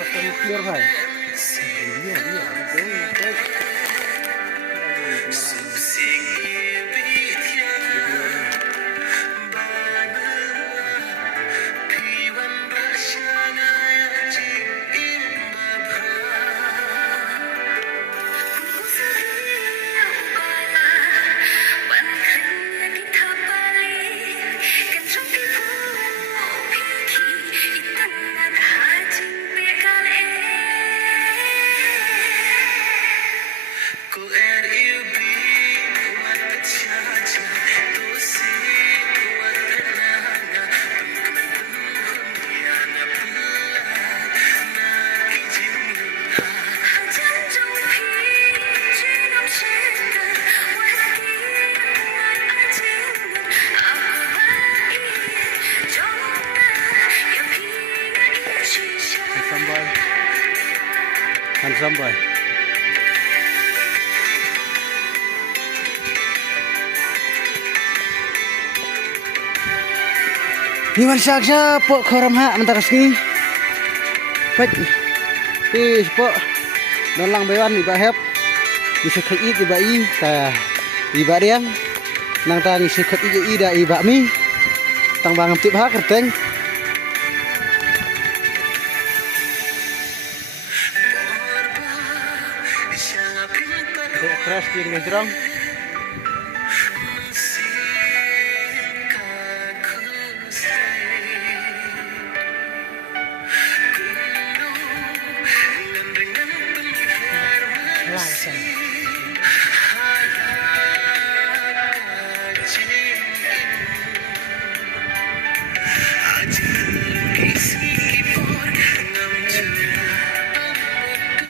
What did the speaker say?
clear भाई handsome boy. Hiwan saksa po koram ha mentakas ni. Pet. Po. Don lang bayan iba hep. Bisa kai iba I ta iba riang. Nang tang sikat ida iba mi. Tang bangam tip ha kerteng. Crash di ngejrong.